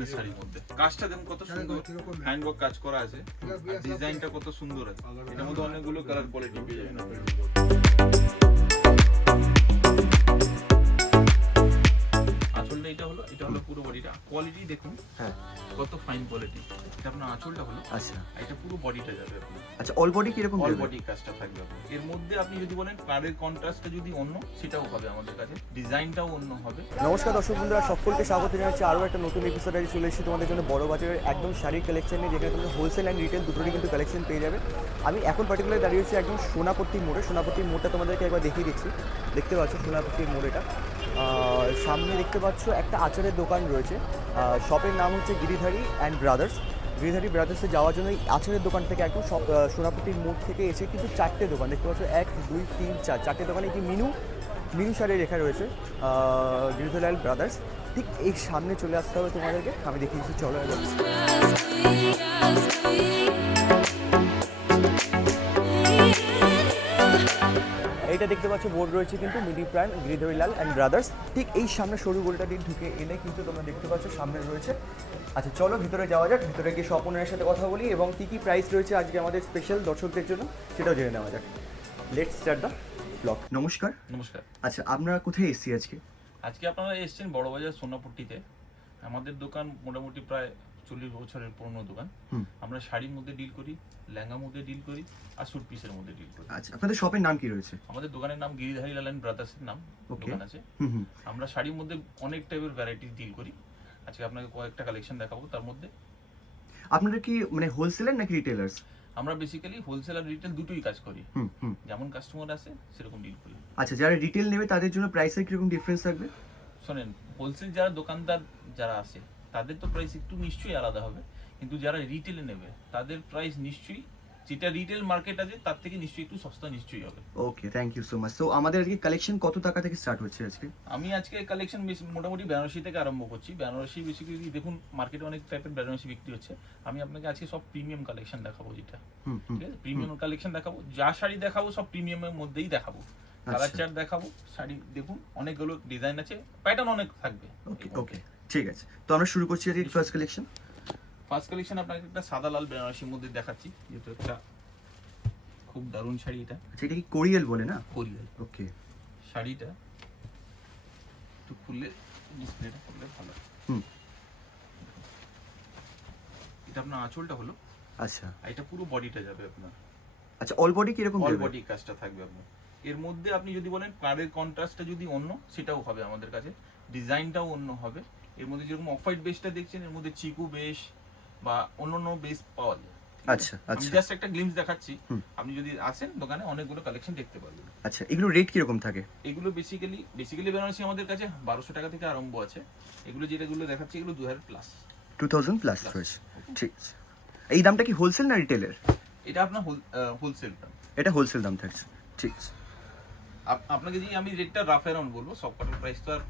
লিনেনের শাড়ির মধ্যে। কাজটা দেখুন কত সুন্দর, হ্যান্ডওয়ার্ক কাজ করা আছে, ডিজাইনটা কত সুন্দর আছে। এটার মধ্যে অনেকগুলো কালার কোয়ালিটি পেয়ে যাবেন আপনারা। আঁচলটা এটা হলো পুরো বডিটা, কোয়ালিটি দেখুন হ্যাঁ কত ফাইন কোয়ালিটি। এটা আপনার আঁচলটা হলো, আচ্ছা এটা পুরো বডিটা যাবে আপনার। আচ্ছা অল বডি কিরকম অল যাবে? বডি কাজটা থাকবে আপনার। এর মধ্যে আপনি যদি বলেন কালারের কন্ট্রাস্টটা যদি অন্য, সেটাও হবে আমাদের কাছে, ডিজাইনটাও অন্য হবে। নমস্কার দর্শক বন্ধুরা, সকলকে স্বাগত জানাচ্ছি আরও একটা নতুন এপিসোডে চলে এসেছি তোমাদের জন্য বড় বাজারের একদম শাড়ির কালেকশন নিয়ে, যেখানে তোমরা হোলসেল অ্যান্ড রিটেল দুটোরই কিন্তু কালেকশন পেয়ে যাবে। আমি এখন পার্টিকুলার দাঁড়িয়ে হচ্ছি একদম সোনাপট্টির মোড়ে। সোনাপট্টির মোড়টা তোমাদেরকে একবার দেখিয়ে দিচ্ছি। দেখতে পাচ্ছ সোনাপট্টির মোড় এটা। সামনে দেখতে পাচ্ছ একটা আচারের দোকান রয়েছে। শপের নাম হচ্ছে গিরিধারী অ্যান্ড ব্রাদার্স। গিরিধারী ব্রাদার্সে যাওয়ার জন্য এই আচারের দোকান থেকে একদম সোনাপট্টির মোড় থেকে এসে কিন্তু চারটে দোকান দেখতে পাচ্ছ, 1 2 3 4, চারটে দোকানে কি মিনু শাড়ি লেখা রয়েছে গিরিধারী ব্রাদার্স। ঠিক এই সামনে চলে আসতে হবে তোমাদেরকে, আমি দেখিয়ে দিচ্ছি, চলো একবার। এইটা দেখতে পাচ্ছ বোর্ড রয়েছে কিন্তু মিডি প্রাইম গিরিধারীলাল অ্যান্ড ব্রাদার্স। ঠিক এই সামনে সরু গলিটা দিয়ে ঢুকে এলে কিন্তু তোমরা দেখতে পাচ্ছ সামনে রয়েছে। আচ্ছা চলো ভিতরে যাওয়া যাক, ভিতরে গিয়ে সব ওনারের সাথে কথা বলি এবং কী কী প্রাইস রয়েছে আজকে আমাদের স্পেশাল দর্শকদের জন্য সেটাও জেনে নেওয়া যাক। Let's start the blog. নমস্কার। নমস্কার। আচ্ছা আপনারা কোথায় এসেছি আজকে? আজকে আপনারা এসেছেন বড়বাজার সোনাপট্টিতে। আমাদের দোকান মোটামুটি প্রায় 40 বছরের পুরনো দোকান। আমরা শাড়ির মধ্যে ডিল করি, লেহেঙ্গার মধ্যে ডিল করি, আর স্যুট পিসের মধ্যে ডিল করি। আচ্ছা আপনাদের শপের নাম কি রয়েছে? আমাদের দোকানের নাম গিরিধারী লাল অ্যান্ড ব্রাদার্সের নাম দোকান আছে। আমরা শাড়ির মধ্যে অনেক টাইপের ভ্যারাইটি ডিল করি। আজকে আপনাকে কয়েকটা কালেকশন দেখাবো। তার মধ্যে আপনারা কি মানে হোলসেলার নাকি রিটেলার্স? আমরা বেসিক্যালি হোলসেল আর রিটেল দুটোই কাজ করি। যেমন কাস্টমার আসে সেরকম ডিল করি। আচ্ছা যারা রিটেল নেবে তাদের জন্য প্রাইসের কিরকম ডিফারেন্স থাকবে? শোনেন, হোলসেল যারা দোকানদার যারা আসে তাদের তো প্রাইস একটু নিশ্চয়ই আলাদা হবে, কিন্তু যারা রিটেলে নেবে তাদের প্রাইস নিশ্চয়ই, যেটা রিটেল মার্কেট আছে তার থেকে নিশ্চয়ই একটু সস্তা নিশ্চয়ই হবে। Okay thank you so much. তো আমাদের আজকে কালেকশন কত টাকা থেকে স্টার্ট হচ্ছে আজকে? আমি আজকে কালেকশন মোটামুটি বেনারসি থেকে আরম্ভ করছি। বেনারসি বেসিক্যালি দেখুন মার্কেটে অনেক টাইপের বেনারসি বিক্রি হচ্ছে। আমি আপনাকে আজকে সব প্রিমিয়াম কালেকশন দেখাবো, যেটা ঠিক আছে প্রিমিয়াম কালেকশন দেখাবো। যা শাড়ি দেখাবো সব প্রিমিয়ামের মধ্যেই দেখাবো। কালার চার্ট দেখাবো, শাড়ি দেখুন অনেকগুলো ডিজাইন আছে, প্যাটার্ন অনেক থাকবে। ওকে ওকে ঠিক আছে, তো আমরা শুরু করছি আজকে ফার্স্ট কালেকশন। ফার্স্ট কালেকশন আপনাকে একটা সাদা লাল বেনারসির মধ্যে দেখাচ্ছি, যেহেতু একটা খুব দারুণ শাড়ি। এটা সেটা কি কোরিয়াল বলে না? কোরিয়াল। ওকে শাড়িটা একটু খুললে ডিসপ্লেটা করলে ভালো। এটা আপনার আঁচলটা হলো, আচ্ছা এটা পুরো বডিটা যাবে আপনার। আচ্ছা অল বডি কিরকম অল যাবে? বডি কাজটা থাকবে আপনার। এর মধ্যে আপনি যদি বলেন কালারের কন্ট্রাস্টটা যদি অন্য, সেটাও হবে আমাদের কাছে, ডিজাইনটাও অন্য হবে। এর মধ্যে যেরকম অফ হোয়াইট বেসটা দেখছেন, এর মধ্যে চিকু বেস বা অন্য বেস পাওয়া যায়। আচ্ছা আমি আচ্ছা জাস্ট একটা গ্লিমস দেখাচ্ছি, আপনি যদি আসেন দোকানে অনেকগুলো কালেকশন দেখতে পারবেন। আচ্ছা এগুলো রেট কিরকম থাকে? এগুলো বেসিক্যালি বেনারসি আমাদের কাছে 1200 টাকা থেকে আরম্ভ আছে। এগুলো যেগুলো দেখাচ্ছি এগুলো 2000 প্লাস, 2000 প্লাস রয়েছে। ঠিক আছে, এই দামটা কি হোলসেল না রিটেলের? এটা আপনার হোলসেল দাম। এটা হোলসেল দাম থাকছে। ঠিক আছে, আপনাকে যদি আমি রেটটা রাফ অ্যারাউন্ড বলবো, সব কটার প্রাইস তো আর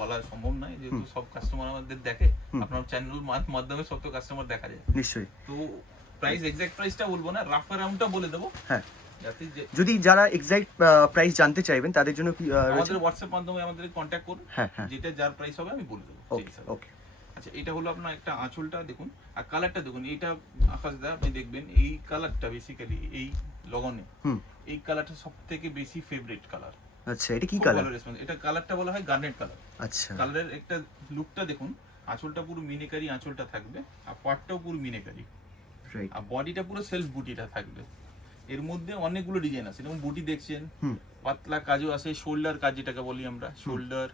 বলা সম্ভব নয়, যেহেতু সব কাস্টমার আমাদের দেখে, আপনার চ্যানেল মাধ্যমে সব তো কাস্টমার দেখা যায় নিশ্চয়ই। তো প্রাইস এক্সাক্ট প্রাইসটা বলবো না, রাফ অ্যারাউন্ডটা বলে দেবো। হ্যাঁ, যাতে যদি যারা এক্সাক্ট প্রাইস জানতে চাইবেন তাদের জন্য কি আমাদের হোয়াটসঅ্যাপ মাধ্যমে আমাদের কন্ট্যাক্ট করুন। হ্যাঁ হ্যাঁ, যেটা যার প্রাইস হবে আমি বলে দেবো। ওকে ওকে। আচ্ছা এটা হলো আপনার একটা আঁচলটা দেখুন, আর কালারটা দেখুন। এইটা আকাশদা আপনি দেখবেন এই কালারটা বেসিক্যালি এই লগনে এই কালারটা সবথেকে বেশি ফেভারিট কালার। আচ্ছা এটা কি কালার? এটা কালারটা বলা হয় গার্নেট কালার। আচ্ছা কালারের একটা লুকটা দেখুন, আঁচলটা পুরো মিনেকারি আঁচলটা থাকবে, আর পাটটাও পুরো মিনেকারি, রাইট। আর বডিটা পুরো সেলফ বুটিটা থাকবে। এর মধ্যে অনেকগুলো ডিজাইন আছে, যেমন বুটি দেখছেন, পাতলা কাজও আছে, শোল্ডার কাজ যেটাকে বলি আমরা, শোল্ডার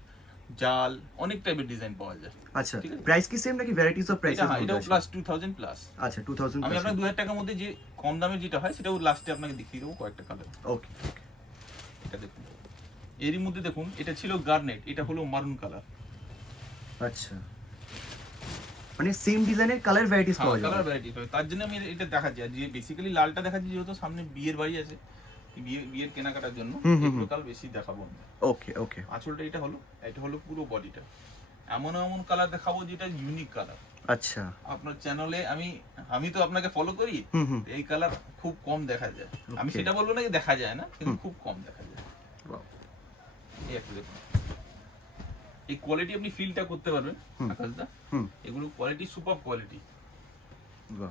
জাল, অনেক টাইপের ডিজাইন পাওয়া যায়। আচ্ছা প্রাইস কি সেম নাকি ভ্যারাইটিস অফ প্রাইসেস? এটাও প্লাস 2000 প্লাস। আচ্ছা 2000 আমি আপনাকে 2000 টাকার মধ্যে যে কম দামে যেটা হয় সেটাও লাস্টে আপনাকে দেখিয়ে দেবো কয়েকটা কালার। ওকে ওকে। এটা দেখুন, এরই মধ্যে দেখুন এটা ছিল গার্নেট, এটা হলো মারুন কালার। আচ্ছা মানে সেম ডিজাইনের কালার ভ্যারাইটিস পাওয়া যায়? কালার ভ্যারাইটি পাবে, তার জন্য আমি এটা দেখাচ্ছি। আর যে বেসিক্যালি লালটা দেখাচ্ছি যেহেতু সামনে বিয়ের বাড়ি আছে, বিয়ের কেনাকাটার জন্য এগুলো কালার বেশি দেখাবো। ওকে ওকে। আঁচলটা এটা হলো পুরো বডিটা। এমন এমন কালার দেখাবো যেটা ইউনিক কালার। আচ্ছা আপনার চ্যানেলে আমি তো আপনাকে ফলো করি, এই কালার খুব কম দেখা যায়। আমি সেটা বলবো না যে দেখা যায় না, কিন্তু খুব কম দেখা যায়। এই একটা দেখুন, এই কোয়ালিটি আপনি ফিলটা করতে পারবেন হুম। আকাশদা। হুম। এগুলো কোয়ালিটি সুপার কোয়ালিটি। বাহ।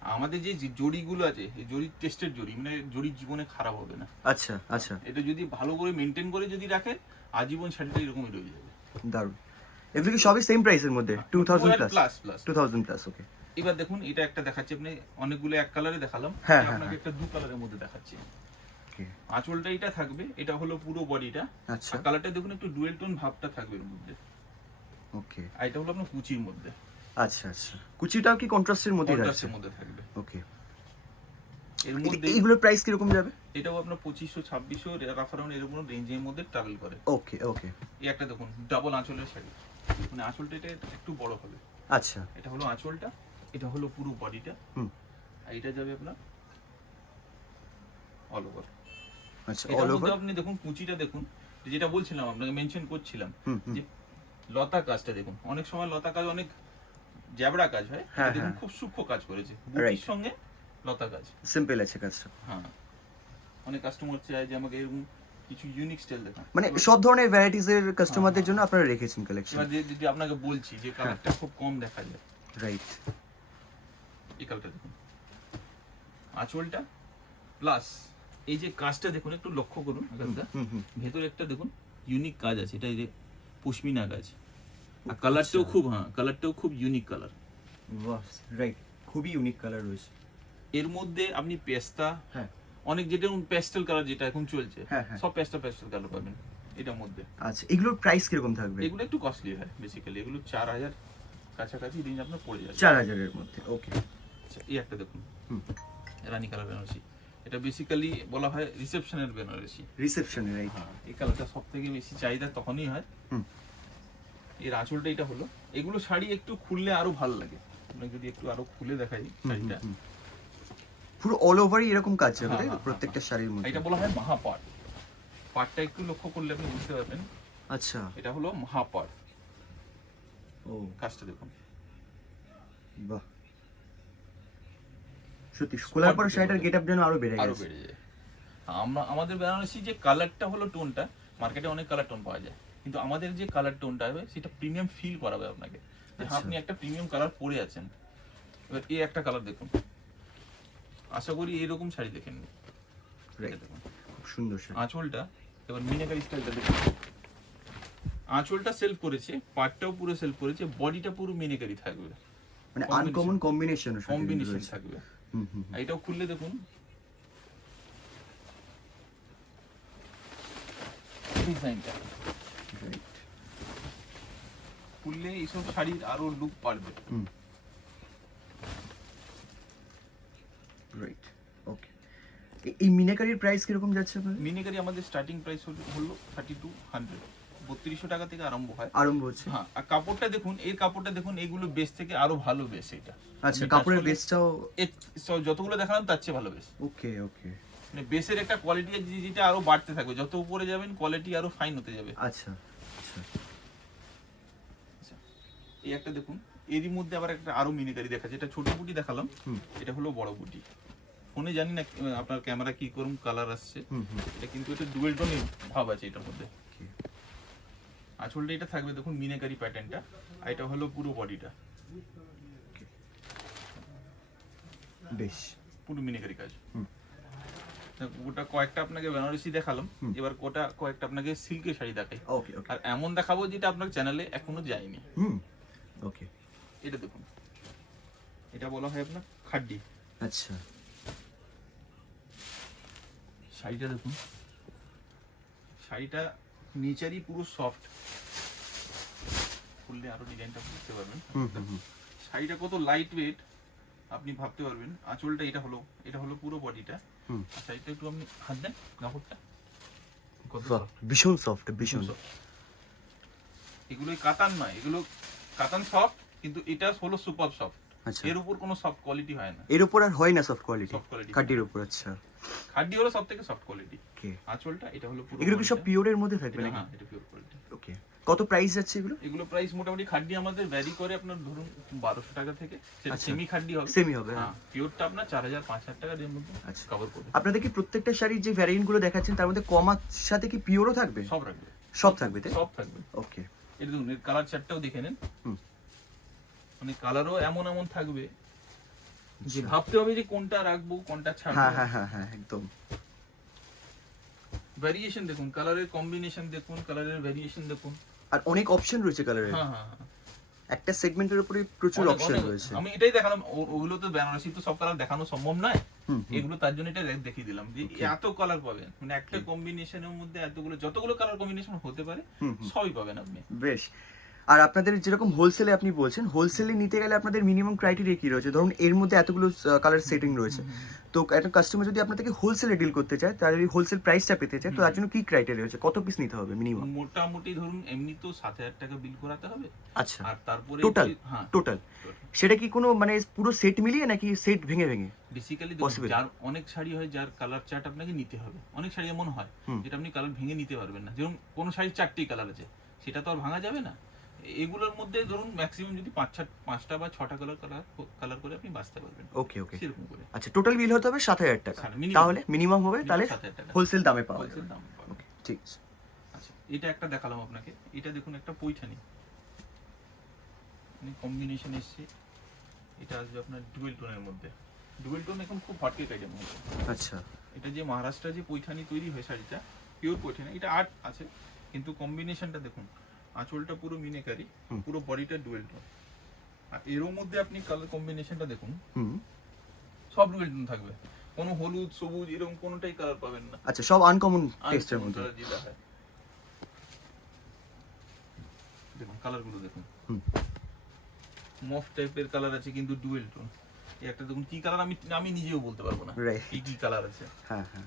আমাদের যে জড়িগুলো আছে এই জড়ি টেস্টেড জড়ি, মানে জড়ি জীবনে খারাপ হবে না। আচ্ছা আচ্ছা, এটা যদি ভালো করে মেনটেন করে যদি রাখে আজীবন শাড়িটা এরকমই রয়ে যাবে। দারুণ। এগুলো কি সবই সেম প্রাইসের মধ্যে? 2000 প্লাস? Plus plus. 2000 প্লাস, ওকে। এবার দেখুন এটা একটা দেখাচ্ছি, আপনি অনেকগুলো এক কালারে দেখালাম, হ্যাঁ, এটা হ্যাঁ, আপনাকে হ্যাঁ। একটা দু কালারের মধ্যে দেখাচ্ছি। ওকে। আঁচলটা এটা থাকবে, এটা হলো পুরো বডিটা। আচ্ছা, আর কালারটা দেখুন একটু ডুয়েল টোন ভাবটা থাকবে এর মধ্যে। ওকে। আর এটা হলো আপনার কুচির মধ্যে, আচ্ছা আচ্ছা, কুচিটাও কি কন্ট্রাস্টের মধ্যে আছে? কন্ট্রাস্টের মধ্যে থাকবে। ওকে। এর মধ্যে এইগুলোর প্রাইস কিরকম যাবে? এটাও আপনার 2500 2600 রাফ অ্যারাউন্ড এরকম রেঞ্জের মধ্যে ট্রাভেল করে। ওকে ওকে। এই একটা দেখুন ডাবল আঁচলের শাড়ি, মানে আঁচলটা এটা একটু বড় হবে। আচ্ছা। এটা হলো আঁচলটা, এটা হলো পুরো বডিটা। হুম। আর এটা যাবে আপনার অল ওভার। আচ্ছা, এটার অল মধ্যে ওভার। আপনি দেখুন কুচিটা দেখুন, যেটা বলছিলাম আপনাকে মেনশন করছিলাম হুম হুম। যে লতা কাজটা দেখুন, অনেক সময় লতা কাজ অনেক জ্যাবড়া কাজ হয়, হ্যাঁ, এটা দেখুন হ্যাঁ। খুব সূক্ষ্ম কাজ করেছে Right. বুটির সঙ্গে লতা কাজ। সিম্পল আছে কাজটা। হ্যাঁ, অনেক কাস্টমার চায় যে আমাকে এরকম কিছু ইউনিক স্টাইল দেখান। মানে সব ধরনের ভ্যারাইটিস এর কাস্টমারদের হ্যাঁ, জন্য আপনারা রেখেছেন কালেকশন। এবার যদি আপনাকে বলছি যে কালারটা খুব কম দেখা যায়, রাইট। এই কালারটা দেখুন, আঁচলটা প্লাস এই যে কাজটা দেখুন, একটু লক্ষ্য করুন আকাশদা, হুম হুম। ভেতরে একটা দেখুন ইউনিক কাজ আছে, এটা এই যে পশমিনা কাজ। আর কালারটাও খুব, হ্যাঁ কালারটাও খুব ইউনিক কালার। বাহ, রাইট, খুবই ইউনিক কালার রয়েছে। এর মধ্যে আপনি পেস্তা, হ্যাঁ। অনেক যেটা প্যাস্টেল কালার যেটা এখন চলছে, হ্যাঁ, হ্যাঁ। সব প্যাস্টেল কালার পাবেন এটার মধ্যে। আচ্ছা, এগুলোর প্রাইস কিরকম থাকবে? এগুলো একটু কস্টলি হয় বেসিক্যালি, এগুলো 4000 কাছাকাছি রেঞ্জ আপনার পড়ে যাবে। 4000 এর মধ্যে, ওকে। আচ্ছা, এই একটা দেখুন হুম। রানী কালার বেনারসি, এটা বেসিক্যালি বলা হয় রিসেপশনের বেনারসি। রিসেপশনে, রাইট। হ্যাঁ, এই কালারটা সব থেকে বেশি চাহিদা তখনই হয়। হুম। এর আঁচলটা এটা হলো, এগুলো শাড়ি একটু খুললে আরো ভালো লাগে, আপনাকে যদি একটু আরো খুলে দেখাই শাড়িটা। পুরো অল ওভারই এরকম কাজ যাবে, হ্যাঁ, তাই তো? হ্যাঁ, প্রত্যেকটা শাড়ির মধ্যে। এটা বলা হয় মহাপাট। পাটটা একটু লক্ষ্য করলে আপনি বুঝতে পারবেন, আচ্ছা। এটা হলো মহাপাট। ও কাজটা দেখুন, বাহ, সত্যি খোলার পর শাড়িটার গেটআপ যেন আরো বেড়ে আরো গেছে। বেড়ে যায়। আমাদের বেনারসি যে কালারটা হলো টোনটা, মার্কেটে অনেক কালার টোন পাওয়া যায়, কিন্তু আমাদের যে কালার টোনটা হবে সেটা প্রিমিয়াম ফিল করাবে আপনাকে, যে হ্যাঁ, আচ্ছা। আপনি একটা প্রিমিয়াম কালার পরে আছেন। এবার এই একটা কালার দেখুন, আশা করি এরকম শাড়ি দেখেননি। Right. এটা দেখুন খুব সুন্দর শাড়ি। আঁচলটা, এবার মিনাকারি স্টাইলটা দেখুন। আঁচলটা সেলফ করেছে, পাটটাও পুরো সেলফ করেছে, বডিটা পুরো মিনাকারি থাকবে, মানে combination. আনকমন কম্বিনেশন কম্বিনেশন থাকবে। হুম হুম। আর এটাও খুললে দেখুন ডিজাইনটা, রাইট। খুললে এইসব শাড়ির আরো লুক পারবে। হুম। রাইট, ওকে। এই মিনাকারির প্রাইস কিরকম যাচ্ছে আপনাদের? মিনিকারি আমাদের স্টার্টিং প্রাইস হলো 3200, 3200 টাকা থেকে আরম্ভ হয়। আরম্ভ হচ্ছে? হ্যাঁ, আর কাপড়টা দেখুন, এই কাপড়টা দেখুন, এইগুলো বেস থেকে আরো ভালো বেস এটা। আচ্ছা, আপনি কাপড়ের touch করলে- বেসটাও? যতগুলো দেখালাম তার চেয়ে ভালো বেস, ওকে ওকে। মানে বেসের একটা কোয়ালিটি যেটা আরো বাড়তে থাকবে, যত উপরে যাবেন কোয়ালিটি আরো ফাইন হতে যাবে। আচ্ছা আচ্ছা। আচ্ছা, এই একটা দেখুন, এরই মধ্যে আবার একটা আরো মিনিকারি দেখাচ্ছে, এটা ছোট বুটি দেখালাম, হুম। এটা হলো বড় বুটি। ফোনে জানি না আপনার ক্যামেরা কি করুন কালার আসছে, হুম হুম। এটা কিন্তু এটা ডুয়েল টোনের ভাব আছে এটার মধ্যে। Okay. আঁচলটা এটা থাকবে দেখুন মিনাকারি প্যাটার্নটা, আর এটা হলো পুরো বডিটা বেশ। পুরো মিনাকারি কাজ। হুম। ওটা কয়েকটা আপনাকে বেনারসি দেখালাম, হুম। এবার কয়েকটা আপনাকে সিল্কের শাড়ি দেখাই। ওকে ওকে। আর এমন দেখাবো যেটা আপনার চ্যানেলে এখনো যায়নি। হুম। ওকে। এটা দেখুন, এটা বলা হয় আপনার খাড্ডি। আচ্ছা। শাড়িটা দেখুন, শাড়িটা নিচারই পুরো সফট, খুললে আরো ডিজাইনটা বুঝতে পারবেন। হুম হুম হুম। শাড়িটা কত লাইট ওয়েট আপনি ভাবতে পারবেন। আঁচলটা এটা হলো পুরো বডিটা। হুম। আর শাড়িটা একটু আপনি হাত দেন, কাপড়টা কত বাহ, soft, ভীষণ সফট, ভীষণ। soft। এগুলো কাতান নয়, এগুলো কাতান সফট, কিন্তু এটা হলো সুপার সফট। আচ্ছা। এর উপর কোনো সফট কোয়ালিটি হয় না। এর উপর আর হয় না সফট কোয়ালিটি? Soft quality। খাড্ডির উপর, আচ্ছা। খাড্ডি হলো সব থেকে সফট কোয়ালিটি। ওকে। আঁচলটা এটা হলো পুরো এগুলো কি সব bodyটা। পিওরের মধ্যে থাকবে এটা- নাকি? হ্যাঁ, এটা পিওর কোয়ালিটি। ওকে। কত প্রাইস যাচ্ছে এগুলো? এগুলো প্রাইস মোটামুটি খাড্ডি আমাদের ভ্যারি করে আপনার ধরুন 1200 টাকা থেকে, সেটা আচ্ছা। সেমি খাড্ডি হবে। সেমি হবে, হ্যাঁ, পিওরটা আপনার 4000 5000 টাকার মধ্যে আচ্ছা। কভার করবে। আপনাদের কি প্রত্যেকটা শাড়ির যে ভ্যারিয়েন্ট গুলো দেখাচ্ছেন তার মধ্যে কমার সাথে কি পিওরও থাকবে? সব রাখবে, সব থাকবে তাই? সব থাকবে। ওকে, এটা দেখুন, এর কালার চার্টটাও দেখে নেন। মানে কালারও এমন এমন থাকবে যে ভাবতে হবে যে কোনটা রাখবো কোনটা ছাড়বো। হ্যাঁ হ্যাঁ হ্যাঁ হ্যাঁ একদম। ভেরিয়েশন দেখুন, কালারের কম্বিনেশন দেখুন, কালারের ভেরিয়েশন দেখুন। আর অনেক অপশন রয়েছে কালারের। হ্যাঁ হ্যাঁ হ্যাঁ। একটা সেগমেন্টের উপরে প্রচুর অনেক- অপশন অনেক- রয়েছে। আমি এটাই দেখালাম, ওগুলো তো বেনারসি তো সব কালার দেখানো সম্ভব নয়। হুম, এগুলো তার জন্য এটা দেখিয়ে দিলাম যে Okay. এত কালার পাবেন, মানে একটা কম্বিনেশনের মধ্যে এতগুলো, যতগুলো কালার কম্বিনেশন হতে পারে হুম, সবই পাবেন আপনি। বেশ। আর আপনাদের যেরকম হোলসেলে আপনি বলছেন, হোলসেলে নিতে গেলে আপনাদের মিনিমাম ক্রাইটেরিয়া কি রয়েছে? ধরুন এর মধ্যে এতগুলো কালার সেটিং রয়েছে, তো একটা কাস্টমার যদি আপনার থেকে হোলসেলে ডিল করতে চায়, তাহলে হোলসেল প্রাইসটা পেতে চায়, তো তার জন্য কি ক্রাইটেরিয়া রয়েছে? কত পিস নিতে হবে মিনিমাম? মোটামুটি ধরুন এমনি তো 7,000 টাকা বিল করাতে হবে। আচ্ছা, আর তারপরে টোটাল? হ্যাঁ টোটাল সেটা কি কোনো মানে পুরো সেট মিলিয়ে নাকি সেট ভেঙে ভেঙে? Basically Possible. যার অনেক শাড়ি হয় যার কালার চার্ট আপনাকে নিতে হবে। অনেক শাড়ি এমন হয় যেটা আপনি কালার ভেঙে নিতে পারবেন না, যেরকম কোন শাড়ির 4টি কালার আছে সেটা তো আর ভাঙা যাবে না। এগুলোর মধ্যে ধরুন ম্যাক্সিমাম যদি 5টা বা 6টা কালার করে আপনি বাঁচতে পারবেন। ওকে ওকে, সেরকম করে আচ্ছা টোটাল বিল হতে হবে 7,000 টাকা, minimum। তাহলে মিনিমাম হবে, তাহলে 7,000 টাকা হোলসেল দামে পাওয়া হোলসেল যাবে। দাম পাবেন। ওকে ঠিক আছে। আচ্ছা, এটা একটা দেখালাম আপনাকে। এটা দেখুন একটা পৈঠানি, মানে কম্বিনেশন এসছে। এটা আসবে আপনার ডুয়েল টোনের মধ্যে। ডুয়েল টোন এখন খুব হট কেক আইটেম হচ্ছে। আচ্ছা, এটা যে মহারাষ্ট্রে যে পৈঠানি তৈরি হয় শাড়িটা, পিওর পৈঠানি, এটা আর্ট আছে কিন্তু কম্বিনেশনটা দেখুন, আঁচলটা পুরো মিনেকারি, পুরো বডিটা ডুয়েল টোন। আর এর মধ্যে আপনি কালার কম্বিনেশনটা দেখুন, হুম, সব ডুয়েল টোন থাকবে। কোনো হলুদ সবুজ এরকম কোনোটাই কালার পাবেন না। আচ্ছা সব আনকমন টেক্সচার আনকমন মধ্যে। কালার যেটা হয়, দেখুন কালারগুলো দেখুন, হুম, মফ টাইপের কালার আছে কিন্তু ডুয়েল টোন। এই একটা দেখুন কি কালার, আমি নিজেও বলতে পারবো না Right. কি কালার আছে। হ্যাঁ হ্যাঁ,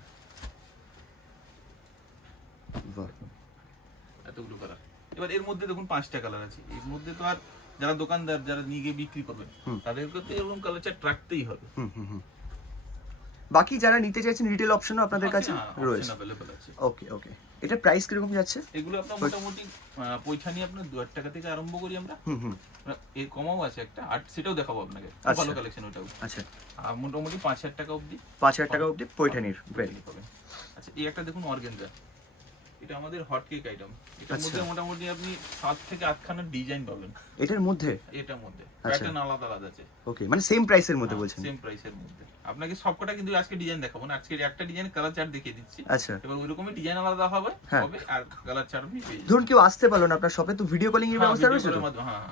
বাহ, এতগুলো কালার। এবার এর মধ্যে দেখুন 5টা কালার আছে। এর মধ্যে তো আর যারা দোকানদার যারা নিয়ে গিয়ে বিক্রি করবে তাদেরকে তো এরকম কালার চার্ট রাখতেই হবে। হুম হুম হুম। বাকি যারা নিতে চাইছেন রিটেল অপশনও আপনাদের কাছে রয়েছে? অ্যাভেলেবল আছে। ওকে ওকে, এটা প্রাইস কিরকম যাচ্ছে? এগুলো আপনার মোটামুটি পৈঠানি আপনার 2,000 টাকা থেকে আরম্ভ করি আমরা। হুম হুম, এর কমাও আছে একটা, আর সেটাও দেখাবো আপনাকে, খুব আচ্ছা। ভালো কালেকশন ওটাও। আচ্ছা আর মোটামুটি 5,000 টাকা অবধি 5,000 টাকা অবধি পৈঠানির বেল। পাবেন। আচ্ছা, এই একটা দেখুন অর্গানজা, এটা আমাদের হট কেক আইটেম। এটার মধ্যে মোটামুটি আপনি 7 থেকে 8 খানা ডিজাইন পাবেন এটার মধ্যে? এটার মধ্যে প্যাটার্ন আলাদা আলাদা আছে। ওকে, মানে সেম প্রাইসের মধ্যে বলছেন? সেম প্রাইসের মধ্যে। আপনাকে সবকটা কিন্তু আজকে ডিজাইন দেখাবো না, আজকে একটা ডিজাইন কালার চার্ট দেখিয়ে দিচ্ছি। আচ্ছা, এবার ওইরকমই ডিজাইন আলাদা হবে হ্যাঁ। হবে আর কালার চার্ট আপনি পেয়ে যাবেন। ধরুন কেউ আসতে পারলো না আপনার শপে, তো ভিডিও কলিং এর ব্যবস্থা রয়েছে তো?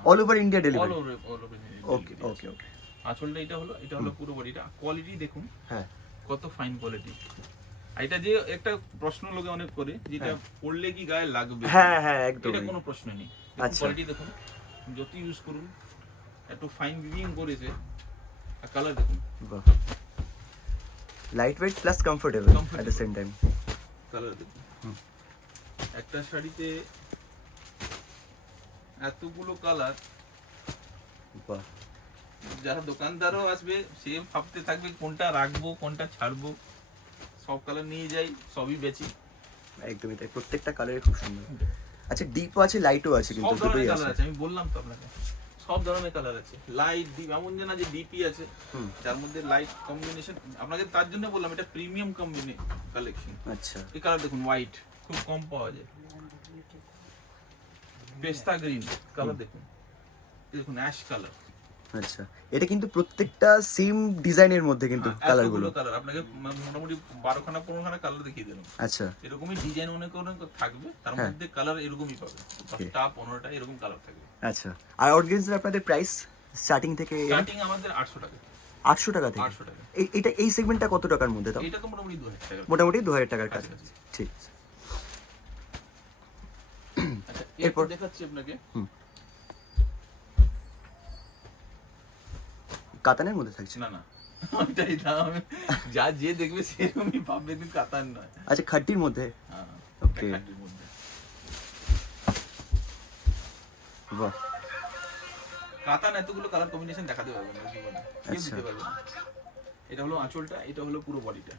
All over India all delivery? Over okay okay okay, আঁচলটা এটা হলো পুরো বডিটা। কোয়ালিটি দেখুন হ্যাঁ কত ফাইন কোয়ালিটি। এটা যে একটা প্রশ্ন লোকে অনেক করে, যেটা পড়লে কি গায়ে লাগবে, হ্যাঁ হ্যাঁ একদম। এটা কোনো প্রশ্ন নেই। আচ্ছা। কোয়ালিটি দেখুন, যত ইউজ করুন একটু ফাইন ভিভিং করেছে। আর কালার দেখুন, বাহ, light weight plus comfortable at the same time. Colour দেখুন। একটা শাড়িতে এতগুলো কালার, বাহ, যারা দোকানদারও আসবে সে ভাবতে থাকবে কোনটা রাখবো কোনটা ছাড়বো। সব কালার নিয়ে যাই, সবই বেচি। একদমই তাই, প্রত্যেকটা কালারই খুব সুন্দর। আচ্ছা ডিপও আছে লাইটও আছে, সব কিন্তু ধরনের দুটোই কালার আছে। আছে, আমি বললাম তো আপনাকে সব ধরনের কালার আছে। লাইট ডিপ, এমন যে না যে ডিপি আছে যার মধ্যে লাইট কম্বিনেশন। আপনাকে তার জন্য বললাম এটা প্রিমিয়াম কালেকশন। আচ্ছা, এই কালার দেখুন, হোয়াইট খুব কম পাওয়া যায়। পেস্তা গ্রিন কালার দেখুন, এই দেখুন অ্যাশ কালার। আচ্ছা এটা কিন্তু প্রত্যেকটা সেম ডিজাইনের মধ্যে কিন্তু কালারগুলো। কালার আপনাকে মোটামুটি 12খানা 15খানা কালার দেখিয়ে দিলাম। আচ্ছা, এরকমই ডিজাইন অনেক অনেক থাকবে, তার মধ্যে কালার এরকমই পাবে, 10টা 15টা এরকম কালার থাকবে। আচ্ছা আর অর্গানজার আপনাদের প্রাইস স্টার্টিং থেকে? স্টার্টিং আমাদের 800 টাকা। 800 টাকা থেকে? 800 টাকা। এটা এই সেগমেন্টটা কত টাকার মধ্যে তাও? এটা তো মোটামুটি 2000 টাকা। মোটামুটি 2000 টাকার কাছে। ঠিক আছে, আচ্ছা এরপর এরপর দেখাচ্ছি আপনাকে কাতানের মধ্যে থাকছে? না না ওইটাই দাম, যা যে দেখবে সেরকমই ভাববে, কিন্তু কাতার নয়। আচ্ছা খাট্টির মধ্যে? হ্যাঁ, ওকে, খাঁটির মধ্যে। বাহ, কাতান এতগুলো কালার কম্বিনেশন দেখাতে পারবে না জীবনে, কেউ আচ্ছা। দিতে পারবে না। এটা হলো আঁচলটা, এটা হলো পুরো বডিটা।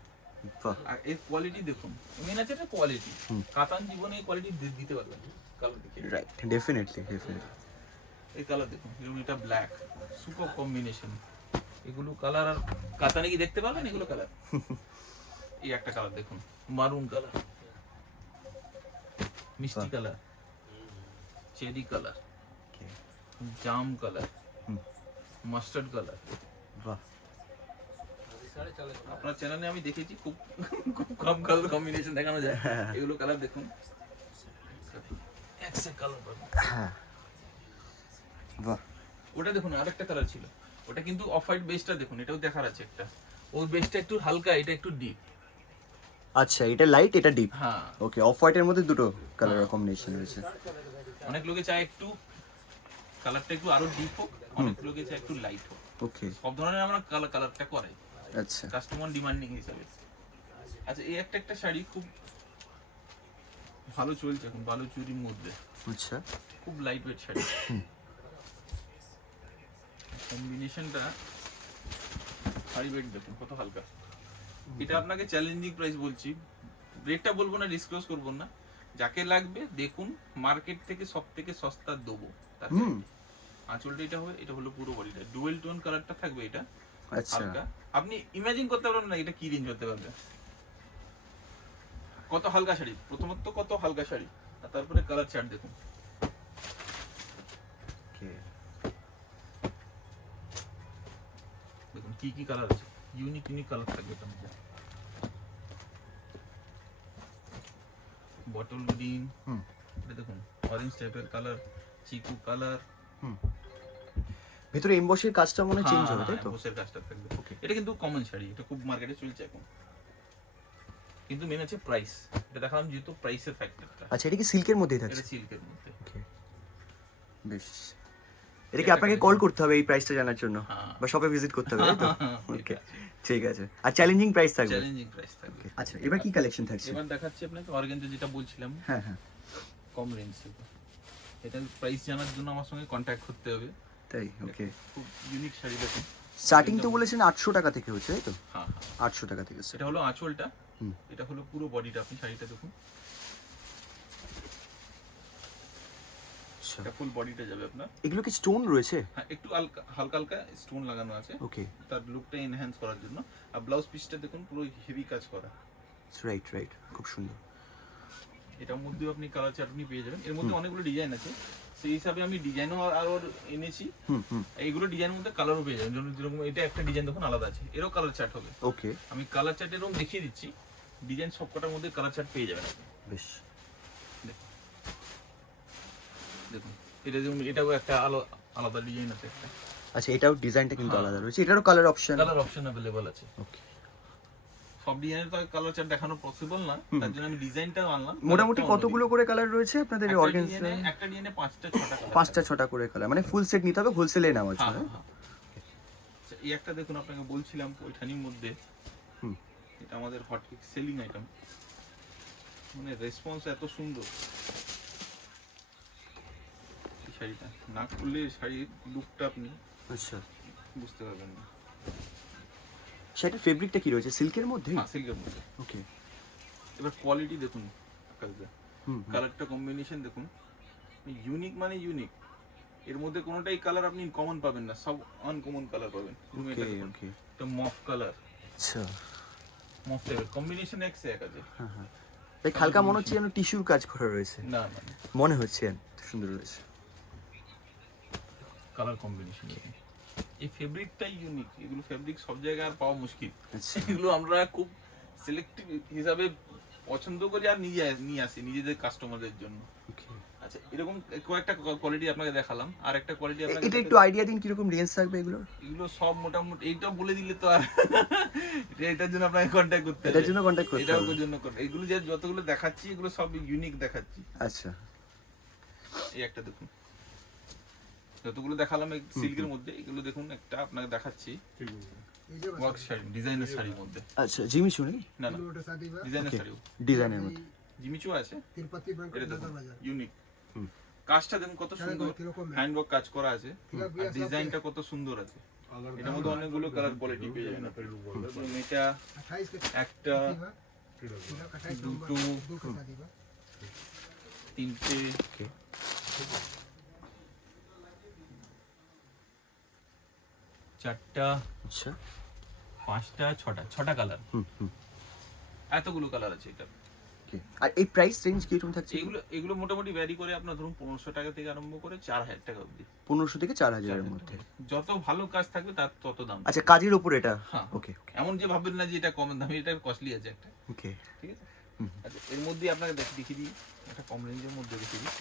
বাহ, আর এর কোয়ালিটি দেখুন, মেন আছে এটা কোয়ালিটি। কাতান জীবনে এই কোয়ালিটি দিতে পারবে না। কালার দেখে রাইট, ডেফিনেটলি ডেফিনেটলি। এই কালার দেখুন, যেমন এটা ব্ল্যাক, সুপার কম্বিনেশন। এগুলো কালার আর কাতানে কি দেখতে পাবেন এগুলো কালার? এই একটা কালার দেখুন, মারুন কালার, মিষ্টি বাহ। কালার, চেরি কালার, ওকে, জাম কালার, হুম, মাস্টার্ড কালার। বাহ, আপনার চ্যানেলে আমি দেখেছি খুব খুব কম কালার কম্বিনেশন দেখানো যায়। এগুলো কালার দেখুন, এক সে কালার পাবেন। হ্যাঁ, বাহ, ওটা দেখুন আরেকটা কালার ছিল, ওটা কিন্তু অফ হোয়াইট বেসটা দেখুন, এটাও দেখার আছে একটা। ওই বেসটা একটু হালকা, এটা একটু ডিপ। আচ্ছা, এটা লাইট, এটা ডিপ। হ্যাঁ, ওকে, অফ হোয়াইটের মধ্যে দুটো কালারের কম্বিনেশন রয়েছে। অনেক লোকে চায় একটু কালারটা একটু আরো ডিপ হোক, অনেক লোকে চায় একটু লাইট হোক। ওকে, সব ধরনের আমরা কালারটা করাই আচ্ছা, কাস্টমার ডিমান্ডিং হিসাবে। আচ্ছা, এই একটা শাড়ি খুব ভালো চলছে এখন, ভালো চুরির মধ্যে, আচ্ছা, খুব লাইট ওয়েট শাড়ি। কম্বিনেশনটা শাড়ি ওয়েট দেখুন কত হালকা। এটা আপনাকে চ্যালেঞ্জিং প্রাইস বলছি, রেটটা বলবো না, ডিসক্লোজ করবো না। যাকে লাগবে দেখুন, মার্কেট থেকে সব থেকে সস্তা দেবো। হুম, আঁচলটা এটা হবে, এটা হলো পুরো বডিটা ডুয়েল টোন কালারটা থাকবে, এটা আচ্ছা, হালকা। আপনি ইমাজিন করতে পারবেন না এটা কি রেঞ্জ হতে পারবে। কত হালকা শাড়ি, প্রথমত কত হালকা শাড়ি, আর তারপরে কালার চার্ট দেখুন। ওকে, দেখুন কি কি কালার আছে, ইউনিক ইউনিক কালার থাকবে এটার মধ্যে। বটল গ্রিন, হুম, এটা দেখুন অরেঞ্জ টাইপের কালার, চিকু কালার। হুম, ভেতরে এমবসের কাজটা মনে হয় চেঞ্জ হবে, তাই তো? বসের কাজটা থাকবে। Okay. এটা কিন্তু কমন শাড়ি, এটা খুব মার্কেটে চলছে এখন, কিন্তু মেন আছে প্রাইস। এটা দেখালাম যেহেতু প্রাইসের ফ্যাক্টরটা। আচ্ছা, এটা কি সিল্কের মধ্যেই এটা থাকছে? সিল্কের মধ্যে। ওকে, বেশ। এটা কি আপনাকে কল করতে হবে এই প্রাইসটা জানার জন্য, হ্যাঁ। বা শপে ভিজিট করতে হবে, তাই তো? ঠিক ওকে, আছে। ঠিক আছে। আর চ্যালেঞ্জিং প্রাইস থাকবে? চ্যালেঞ্জিং প্রাইস থাকবে। আচ্ছা, এবার কি কালেকশন থাকছে? এবার দেখাচ্ছি আপনাকে অর্গানজা, যেটা বলছিলাম হ্যাঁ, হ্যাঁ, কম রেঞ্জ। এটার প্রাইস জানার জন্য আমার সঙ্গে কন্ট্যাক্ট করতে হবে। তাই, ওকে। খুব ইউনিক শাড়ি দেখুন। স্টার্টিং তো বলেছেন 800 টাকা থেকে হচ্ছে, তাই তো? হ্যাঁ হ্যাঁ, 800 টাকা থেকে এটা হলো আঁচলটা, হুম, এটা হলো পুরো বডিটা। আপনি শাড়িটা দেখুন, আচ্ছা। এটা ফুল বডিটা যাবে আপনার। এগুলো কি স্টোন রয়েছে? হ্যাঁ, একটু হালকা হালকা হালকা স্টোন লাগানো আছে, ওকে, তার লুকটা এনহ্যান্স করার জন্য। আর ব্লাউজ পিসটা দেখুন পুরো হেভি কাজ করা। রাইট, রাইট, খুব সুন্দর। এটার মধ্যেও আপনি কালার চাটনি পেয়ে যাবেন। এর মধ্যে অনেকগুলো ডিজাইন আছে, সেই হিসাবে আমি ডিজাইনও আরো এনেছি। হুম, হুম, এইগুলো ডিজাইনের মধ্যে কালারও পেয়ে যাবেন, যেরকম এটা একটা ডিজাইন দেখুন আলাদা আছে, এরও কালার চার্ট হবে। ওকে, আমি কালার চার্ট এরকম দেখিয়ে দিচ্ছি, ডিজাইন সবকটার মধ্যে কালার চার্ট পেয়ে যাবেন আপনি। বেশ। দেখুন এটা যেমন, এটাও একটা আলাদা ডিজাইন আছে একটা। আচ্ছা, এটাও ডিজাইনটা কিন্তু হ্যাঁ। আলাদা রয়েছে, এটারও colour option? Colour option available আছে। ওকে, সব ডিজাইনের তো কালার চার্ট দেখানো পসিবল না, তার জন্য আমি ডিজাইনটাও আনলাম। মোটামুটি কালারটা কতগুলো করে কালার রয়েছে আপনাদের এই অর্গানজা? একটা ডিজাইনে 5টা 6টা কালার। 5টা 6টা করে কালার, মানে ফুল সেট নিতে হবে হোলসেলে নেওয়ার হ্যাঁ জন্য? হ্যাঁ। আচ্ছা, এই একটা দেখুন, আপনাকে বলছিলাম ওইখানির মধ্যে, হুম, এটা আমাদের হট কেক সেলিং আইটেম, মানে রেসপন্স এত সুন্দর। এই শাড়িটা না খুললে শাড়ির লুকটা আপনি আচ্ছা। বুঝতে পারবেন না। সেটার ফেব্রিকটা কি রয়েছে, সিল্কের মধ্যে? হ্যাঁ, সিল্কের মধ্যে। ওকে, এবার কোয়ালিটি দেখুন, কালারটা হুম, কালারটা কম্বিনেশন দেখুন, ইউনিক মানে ইউনিক। এর মধ্যে কোনোটাই কালার আপনি কমন পাবেন না, সব আনকমন কালার পাবেন। তুমি এটা ওকে, দেখুন, ওকে, এটা মফ কালার, আচ্ছা, মফ টাইপের কম্বিনেশন এক সে এক আছে। হ্যাঁ, হ্যাঁ। তাই হালকা মনে হচ্ছে যেন টিস্যুর কাজ করা রয়েছে, না না, মনে হচ্ছে সুন্দর রয়েছে। কালার কম্বিনেশন এই ফেব্রিকটাই ইউনিক। এগুলো ফেব্রিক সব জায়গায় আর পাওয়া মুশকিল। আচ্ছা, এগুলো আমরা খুব সিলেক্টিভ হিসাবে পছন্দ করি আর নিয়ে আসি নিজেদের কাস্টমারদের জন্য। ওকে। আচ্ছা, এরকম কয়েকটা কোয়ালিটি আপনাকে দেখালাম, আর একটা কোয়ালিটি আপনাকে এটা একটু আইডিয়া দিন কিরকম রেঞ্জ থাকবে এগুলোর? এগুলো সব মোটামুটি, এইটা বলে দিলে তো আর এটার জন্য আপনাকে কন্ট্যাক্ট করতে হবে, এটার জন্য কন্ট্যাক্ট করতে এটার হবে? জন্য এগুলো যে যতগুলো দেখাচ্ছি এগুলো সব ইউনিক দেখাচ্ছি। আচ্ছা, এই একটা দেখুন, যতগুলো দেখালাম সিল্কের মধ্যে, এগুলো দেখুন একটা আপনাকে দেখাচ্ছি ওয়ার্ক শাড়ি, ডিজাইনের শাড়ির মধ্যে। আচ্ছা, জিমিচু নাকি? না না, ডিজাইনের ওকে, শাড়িও ডিজাইনের মধ্যে। জিমিচু আছে, তিরুপতি ব্যাংক এটা দেখুন বাজার ইউনিক। হুম, কাজটা দেখুন কত সুন্দর, কিরকম হ্যান্ডওয়ার্ক কাজ করা আছে, আর ডিজাইনটা কত সুন্দর আছে। এটার মধ্যে অনেকগুলো কালার কোয়ালিটি পেয়ে যাবেন আপনি। এবং এটা 28 के একটা, तिलक 28 नंबर দুটো, दो के शादी बा তিনটে, ওকে, চারটা, আচ্ছা, 5টা, 6টা কালার, হুম, হুম, এতগুলো কালার আছে এটা। ওকে, আর এই প্রাইস রেঞ্জ কিরকম থাকছে? এগুলো মোটামুটি ভ্যারি করে আপনার ধরুন 1500 টাকা থেকে আরম্ভ করে 4000 টাকা অবধি। 1500 থেকে 4000 এর মধ্যে। যত ভালো কাজ থাকবে তার তত দাম। আচ্ছা, কাজের উপর এটা? হ্যাঁ। ওকে ওকে এমন যে ভাববেন না যে এটা কম দামি, এটা কস্টলি আছে একটা, ওকে। ঠিক আছে। আচ্ছা, এর মধ্যে আপনাকে দেখিয়ে দিই একটা কম রেঞ্জের মধ্যে দেখিয়ে দিই,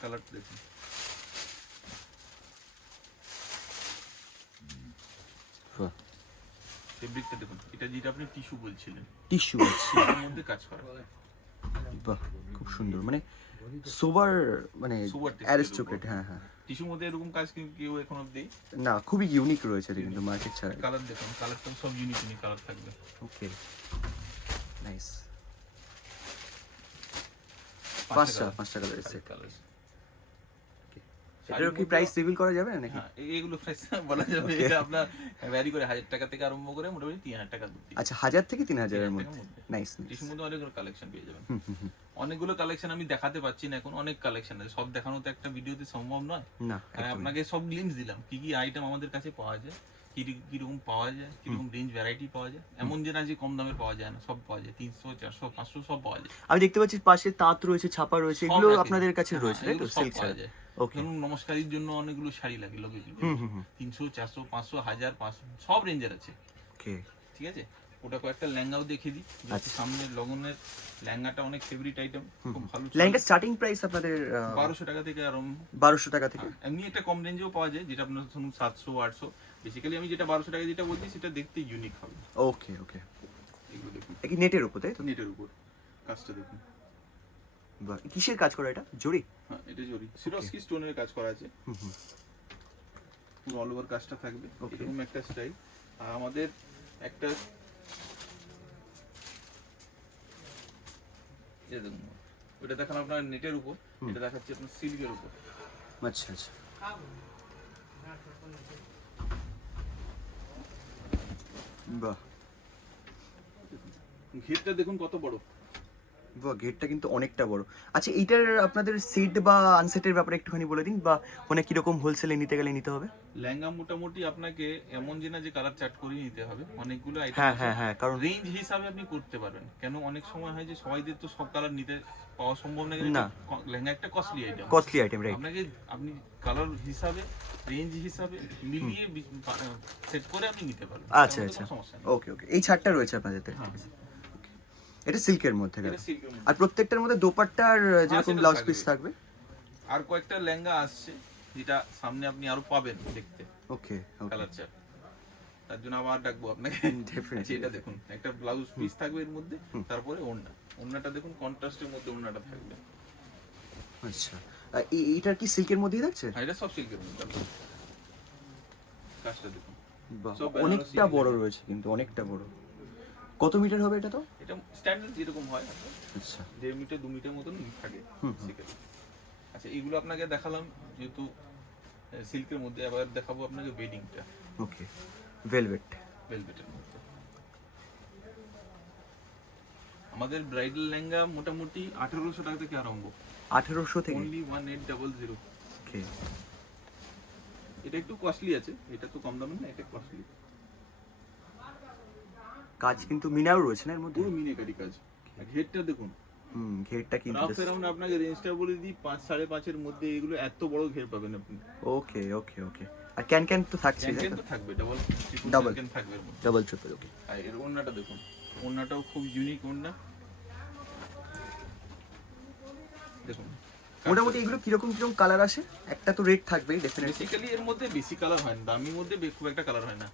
কালারটা দেখুন। ফেব্রিকটা দেখুন, এটা যেটা আপনি টিস্যু বলছিলেন, টিস্যু আছে এর মধ্যে কাজ করা। বাহ, খুব সুন্দর, মানে সোবার, মানে Sober taste অ্যারিস্টোক্রেট। হ্যাঁ হ্যাঁ, টিস্যুর মধ্যে এরকম কাজ কিন্তু কেউ এখন অব্দি। না খুবই ইউনিক রয়েছে এটা কিন্তু মার্কেট ছাড়া। কালার দেখুন, কালারটা সব ইউনিক ইউনিক কালার থাকবে। ওকে, নাইস। পাঁচটা পাঁচটা কালারের সেট। কালার। এটারও কি প্রাইস রিভিল করা যাবে নাকি? হ্যাঁ, এগুলো প্রাইস বলা যাবে, এটা আপনার ভ্যারি করে 1000 টাকা থেকে আরম্ভ করে মোটামুটি 3000 টাকা অবধি। আচ্ছা, 1000 থেকে 3000 এর 3000 মধ্যে। টাকার মধ্যে। নাইস। টিস্যুর মধ্যে অনেকগুলো কালেকশন পেয়ে যাবেন। অনেকগুলো কালেকশন আমি দেখাতে পাচ্ছি না এখন, অনেক কালেকশন আছে, সব দেখানো তো একটা ভিডিওতে সম্ভব নয়। না, আর আপনাকে সব গ্লিমস দিলাম কি কি আইটেম আমাদের কাছে পাওয়া যায়, কিরকম পাওয়া যায়, কিরকম রেঞ্জ ভ্যারাইটি পাওয়া যায়। এমন যে না যে কম দামে পাওয়া যায় না, সব পাওয়া যায়, 300 400 500 সব পাওয়া যায়। আমি দেখতে পাচ্ছি পাশে তাঁত রয়েছে, ছাপা রয়েছে, এগুলো আপনাদের কাছে রয়েছে তাই তো? এগুলো সব সিল্ক পাওয়া ছাড়া। যায়। ওকে। ধরুন নমস্কারের জন্য অনেকগুলো শাড়ি লাগে, লোকে 300 400 500 1000 500 সব রেঞ্জের আছে, ওকে, ঠিক আছে। ওটা কয়েকটা লেহেঙ্গাও দেখিয়ে দিই, যেহেতু সামনে লগনের লেহেঙ্গাটা অনেক ফেভারিট আইটেম, খুব ভালো। লেহেঙ্গা স্টার্টিং প্রাইস আপনাদের 1200 টাকা থেকে আরম্ভ। 1200 টাকা থেকে? এমনি একটা কম রেঞ্জেও পাওয়া যায়, যেটা আপনার ধরুন 700 800। বেসিক্যালি আমি যেটা 1200 টাকা যেটা বলছি সেটা দেখতে ইউনিক হবে। ওকে ওকে। এগুলো দেখুন, কি নেটের উপর তাই তো? নেটের উপর কাজটা দেখুন। বাহ, কিসের কাজ করা এটা? জরি? হ্যাঁ, এটা জরি সিরোস্কি স্টোনের কাজ করা আছে, পুরো অল ওভার কাজটা থাকবে এরকম একটা স্টাইল। আর আমাদের একটা এই দেখুন, ওটা দেখানো আপনার নেটের উপর, এটা দেখাচ্ছি আপনার সিল্কের উপর। আচ্ছা আচ্ছা, বাহ ঘেরটা দেখুন কত বড়। বাহ, গেটটা কিন্তু অনেকটা বড়। আচ্ছা, এইটার আপনাদের সেট বা আনসেটের ব্যাপারে একটুখানি বলে দিন, বা মানে কিরকম হোলসেলে নিতে গেলে নিতে হবে? লেহেঙ্গা মোটামুটি আপনাকে এমন যে না যে কালার চার্ট করে নিতে হবে, অনেকগুলো আইটেম হ্যাঁ আছে। হ্যাঁ হ্যাঁ, কারণ রেঞ্জ হিসাবে আপনি করতে পারবেন, কেন অনেক সময় হয় যে সবাইদের তো সব কালার নিতে পাওয়া সম্ভব না। না। লেহেঙ্গা একটা costly item, costly item, right. আপনাকে আপনি কালার হিসাবে রেঞ্জ হিসাবে মিলিয়ে সেট করে আপনি নিতে পারবেন। আচ্ছা তেমন আচ্ছা, কোনো সমস্যা নেই। ওকে ওকে। এই ছাড়টা রয়েছে আপনাদের তো? হ্যাঁ। এটা সিল্কের মধ্যে গেল। এটা silk এর মধ্যে। আর প্রত্যেকটার মধ্যে দোপাট্টা আর যেরকম সেটা ব্লাউজ থাকবে। পিস থাকবে? আর কয়েকটা লেহেঙ্গা আসছে যেটা সামনে আপনি আরো পাবেন দেখতে ওকে ওকে, কালার চার্ট, তার জন্য আবার ডাকবো আপনাকে। Definitely. আচ্ছা, এটা দেখুন, একটা ব্লাউজ পিস থাকবে এর মধ্যে, তারপরে ওড়নাটা দেখুন কন্ট্রাস্টের মধ্যে ওড়নাটা থাকবে। আচ্ছা। আর এইটার কি সিল্কের মধ্যেই থাকছে? আর এটা সব সিল্কের মধ্যে আপনার। কাজটা দেখুন, বাহ, সব বেনারসি অনেকটা বড় রয়েছে কিন্তু, অনেকটা বড়। কত মিটার হবে এটা তো? এটা স্ট্যান্ডার্ড যেরকম হয় আপনার, আচ্ছা 1.5 মিটার 2 মিটার মতন থাকে সিল্কের। আচ্ছা, এগুলো আপনাকে দেখালাম যেহেতু সিল্কের মধ্যে, আবার দেখাবো আপনাকে ওয়েডিংটা, ওকে, ভেলভেট। ভেলভেটের মধ্যে। আমাদের ব্রাইডাল লেহেঙ্গা মোটামুটি 1800 টাকা থেকে আরম্ভ, 1800 থেকে? অনলি 1800। ওকে, এটা একটু কস্টলি আছে, এটা তো কম দামের না, এটা কস্টলি। কাজ কিন্তু মিনাও রয়েছে না এর মধ্যে? পুরো মিনেকারি কাজ। ঘেরটা দেখুন, ঘেরটা কিন্তু রাফ অ্যারাউন্ড আপনাকে রেঞ্জটা বলে দিই 5 5.5 এর মধ্যে, এগুলো এত বড় ঘের পাবেন আপনি। ওকে okay okay. R can can তো থাকছে তাই ক্যান তো? তো থাকবে, ডাবল Double. ক্যান থাকবে এর মধ্যে। ডাবল ট্রিপল, ওকে। আর এর ওড়নাটা দেখুন, ওড়নাটাও খুব ইউনিক ওড়না দেখুন। মোটামুটি এগুলো কিরকম কিরকম কালার আসে? একটা তো রেড থাকবেই ডেফিনেটলি। বেসিক্যালি এর মধ্যে বেশি কালার হয় না, দামির মধ্যে খুব একটা কালার হয় না,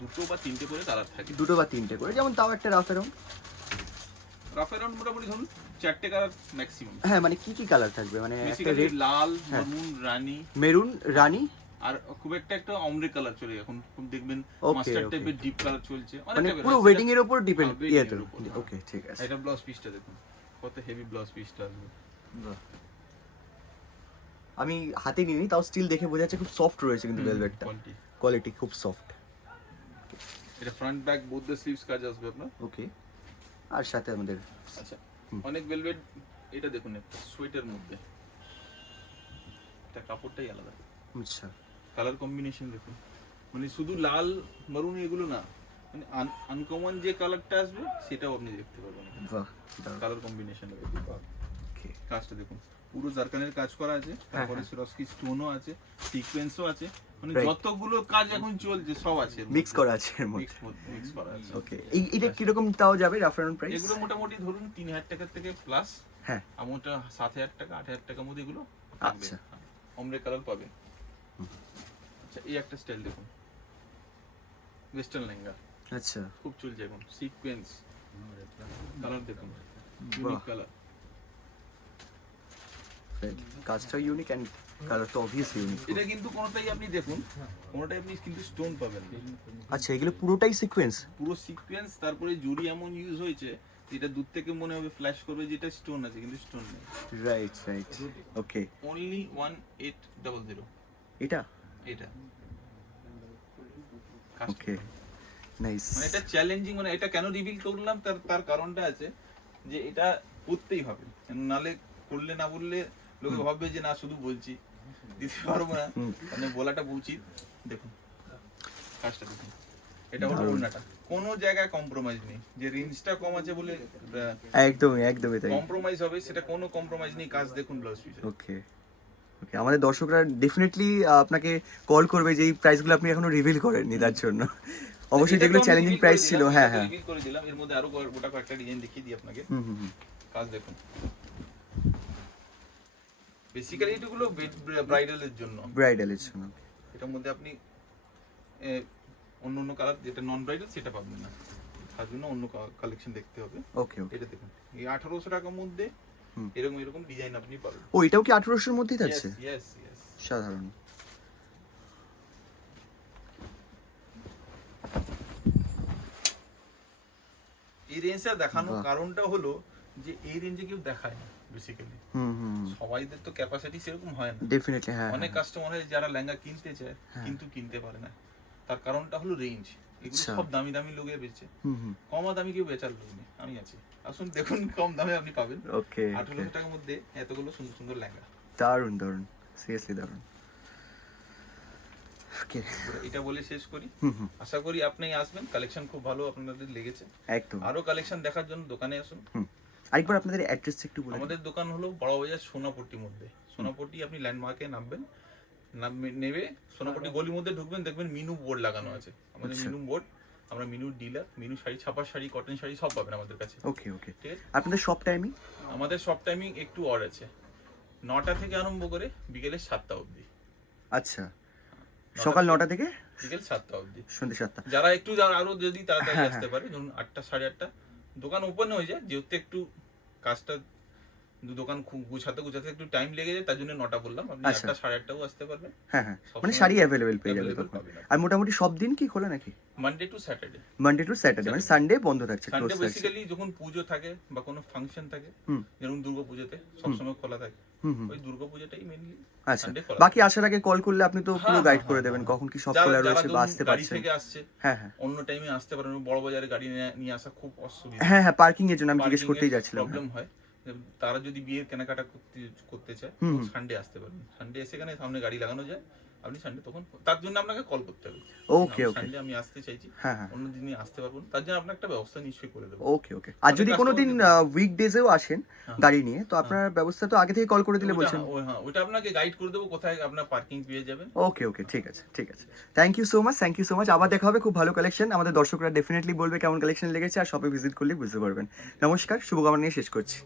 2 বা 3টে করে কালার থাকে। 2 বা 3টে করে, যেমন তাও একটা রাফ অ্যারাউন্ড। রাফ অ্যারাউন্ড মোটামুটি ধরুন 4টে কালার ম্যাক্সিমাম। হ্যাঁ, মানে কি কি কালার থাকবে? মানে একটা বেসিক্যালি রেড, লাল, মেরুন, রানী, মেরুন, রানী, আর খুব একটা অমরে কালার চলে এখন, খুব দেখবেন Okay, মাস্টার্ড okay. টাইপের ডিপ কালার চলছে অনেক মানে টাইপের পুরো আছে। ওয়েডিং এর উপর ডিপেন্ড। হ্যাঁ, wedding ইয়ে তো, এর উপর। ওকে ঠিক আছে। এটা ব্লাউজ পিসটা দেখুন, কত হেভি ব্লাউজ পিসটা আসবে। বাহ। আমি হাতে নিইনি, তাও স্টিল দেখে বোঝা যাচ্ছে খুব সফট রয়েছে কিন্তু ভেলভেটটা, কোয়ালিটি। কোয়ালিটি খুব সফট। এটা front back both the sleeves কাজ আসবে আপনার। ওকে, আর সাথে আমাদের আচ্ছা, অনেক ভেলভেট। এটা দেখুন একটা সোয়েটার মধ্যে, এটা কাপড়টাই আলাদা, আচ্ছা কালার কম্বিনেশন দেখুন, মানে শুধু লাল মারুন এগুলো না, মানে আনকমন যে কালারটা আসবে সেটাও আপনি দেখতে পাবেন। বাহ, দারুণ। Colour combination Okay. কাজটা দেখুন, পুরো জারকানের কাজ করা আছে, তারপরে সিরস্কি স্টোনও আছে, সিকোয়েন্সও আছে, মানে Right. যতগুলো কাজ এখন চলছে সব আছে, মিক্স করা আছে এর মধ্যে। মিক্স করা আছে। ওকে, এটা কিরকম তাও যাবে রাফ অ্যারাউন্ড প্রাইস? এগুলো মোটামুটি ধরুন 3000 টাকা থেকে প্লাস, হ্যাঁ, আমোটা 7000 টাকা 8000 টাকার মধ্যে এগুলো আচ্ছা। অমরে কালার পাবেন। আচ্ছা, এই একটা স্টাইল দেখুন, ওয়েস্টার্ন লেহেঙ্গা, আচ্ছা, খুব চলছে এখন, সিকোয়েন্স কালার দেখুন, বাহ। Unique colour. কাজটা ইউনিক এন্ড কালার তো অবভিয়াসলি ইউনিক। এটা কিন্তু কোনোটাই আপনি দেখুন, কোনোটাই আপনি কিন্তু স্টোন পাবেন না। আচ্ছা, এগুলো পুরোটাই সিকোয়েন্স? পুরো সিকোয়েন্স, তারপরে জুড়ি এমন ইউজ হয়েছে যেটা দূর থেকে মনে হবে ফ্ল্যাশ করবে যেটা স্টোন আছে, কিন্তু স্টোন নেই। Right, right. ওকে, অনলি 1800 এটা? এটা ওকে, নাইস। মানে এটা চ্যালেঞ্জিং, মানে এটা কেন রিভিল করলাম তার কারণটা আছে যে এটা করতেই হবে, নালে করলে না বললে লোকে ভাববে যে না শুধু বলছি, দিতে পারবো না, মানে বলাটা উচিত। দেখুন কাজটা দেখুন, এটা হলো ওড়নাটা, কোনো জায়গায় কম্প্রোমাইজ নেই, যে রেঞ্জটা কম আছে বলে একদমই, একদমই তাই। কম্প্রোমাইজ হবে, সেটা কোনো কম্প্রোমাইজ নেই। কাজ দেখুন ব্লাউজ পিসে। ওকে, ওকে, আমাদের দর্শকরা ডেফিনেটলি আপনাকে কল করবে যে এই প্রাইসগুলো আপনি এখনো রিভিল করেননি তার জন্য। অবশ্যই যেগুলো চ্যালেঞ্জিং প্রাইস ছিল, হ্যাঁ হ্যাঁ, রিভিল করে দিলাম। এর মধ্যে আরো গোটা কয়েকটা ডিজাইন দেখিয়ে দিই আপনাকে। কাজ দেখুন, বেসিক্যালি এগুলো ব্রাইডালের জন্য, ব্রাইডালের জন্য। এটার মধ্যে আপনি অন্য অন্য কালার, যেটা নন ব্রাইডাল সেটা পাবেন না, তার জন্য অন্য কালেকশন দেখতে হবে। ওকে, ওকে। এটা দেখুন, এই 1800 টাকার মধ্যে এরকম এরকম ডিজাইন আপনি পাবেন। ও, এটাও কি 1800 এর মধ্যেই থাকছে? Yes yes. সাধারণ। এই রেঞ্জটা দেখানোর কারণটা হলো যে এই রেঞ্জে কেউ দেখায় না বেসিক্যালি। সবাইদের তো ক্যাপাসিটি সেরকম হয় না। ডেফিনেটলি, হ্যাঁ। অনেক কাস্টমার হয় যারা লেহেঙ্গা কিনতে চায় কিন্তু কিনতে পারে না, তার কারণটা হলো রেঞ্জ। এগুলো সব দামি দামি লোকে বেচে, কম দামি কেউ বেচার লোক নেই, আমি আছি। আসুন দেখুন, কম দামে আপনি পাবেন। ওকে, 1800 টাকার মধ্যে এতগুলো সুন্দর সুন্দর লেহেঙ্গা। দারুণ, দারুণ, সিরিয়াসলি দারুণ। ওকে, এটা বলে শেষ করি। আশা করি আপনি আসবেন, কালেকশন খুব ভালো আপনাদের লেগেছে। একদম। আরো কালেকশন দেখার জন্য দোকানে আসুন। আরেকবার আপনাদের অ্যাড্রেসটা একটু বলুন। আমাদের দোকান হলো বড়বাজার সোনাপট্টির মধ্যে। সোনাপট্টি আপনি ল্যান্ডমার্কে নামবেন, নেবে সোনাপট্টি গলির মধ্যে ঢুকবেন, দেখবেন মিনু বোর্ড লাগানো আছে। আমাদের মিনু বোর্ড, আমরা মিনুর ডিলার। মিনু শাড়ি, ছাপা শাড়ি, কটন শাড়ি সব পাবেন আমাদের কাছে। ওকে, ওকে। ঠিক আছে। আপনাদের শপ টাইমিং? আমাদের সব টাইমিং একটু অড আছে, 9টা থেকে আরম্ভ করে বিকেলে 7টা অবধি। আচ্ছা, সকাল 9টা থেকে বিকেল 7টা অবধি। সন্ধ্যে 7টা। যারা একটু আরো যদি তাড়াতাড়ি আসতে পারে, ধরুন 8টা 8:30 দোকান ওপেন হয়ে যায়, যেহেতু একটু কাজটা দোকান গুছাতে একটু টাইম লেগে যায়, তার জন্য 9টা বললাম। আপনি 8টা 8:30টাও আসতে পারবেন। হ্যাঁ হ্যাঁ, মানে শাড়ি অ্যাভেলেবেল পেয়ে যাবে তখন। আর মোটামুটি সব দিন কি খোলা নাকি? Monday to Saturday. Monday to Saturday, মানে সানডে বন্ধ থাকছে, সানডে ক্লোজ থাকছে। বেসিক্যালি যখন পুজো থাকে বা কোনো ফাংশন থাকে, যেমন দুর্গাপূজাতে সবসময় খোলা থাকে, ওই দুর্গাপূজাটাই মেইনলি আচ্ছা, সানডে খোলা। বাকি আসার আগে কল করলে আপনি তো পুরো গাইড করে দেবেন কখন কি সব খোলা রয়েছে বা আসতে গাড়ি পারছেন। থেকে আসছে, হ্যাঁ হ্যাঁ অন্য টাইমে আসতে পারেন, বড় বাজারে গাড়ি নিয়ে আসা খুব অসুবিধা। হ্যাঁ হ্যাঁ, পার্কিং এর জন্য আমি জিজ্ঞেস করতেই যাচ্ছিলাম। প্রবলেম হয়, তারা যদি বিয়ের কেনাকাটা করতে চায় সানডে আসতে পারবেন। সানডে এসে এখানে সামনে গাড়ি লাগানো যায়, আপনি সানডে তখন, তার জন্য আপনাকে কল করতে হবে। ওকে, ওকে। সানডে আমি আসতে চাইছি, হ্যাঁ হ্যাঁ, অন্য দিনই আসতে পারবো না, তার জন্য আপনার একটা ব্যবস্থা নিশ্চয়ই করে দেবো। ওকে, ওকে। আর যদি কোনোদিন উইকডেজেও আসেন গাড়ি নিয়ে, তো আপনার ব্যবস্থা তো আগে থেকে কল করে দিলে বলছেন। হ্যাঁ, ওটা আপনাকে গাইড করে দেবো কোথায় আপনার পার্কিং পেয়ে যাবেন। ওকে, ওকে, ঠিক আছে, ঠিক আছে। Thank you so much, thank you so much. আবার দেখা হবে, খুব ভালো কালেকশন। আমাদের দর্শকরা ডেফিনেটলি বলবে কেমন কালেকশন লেগেছে, আর শপে ভিজিট করলে বুঝতে পারবেন। নমস্কার, শুভকামনা নিয়ে শেষ করছি।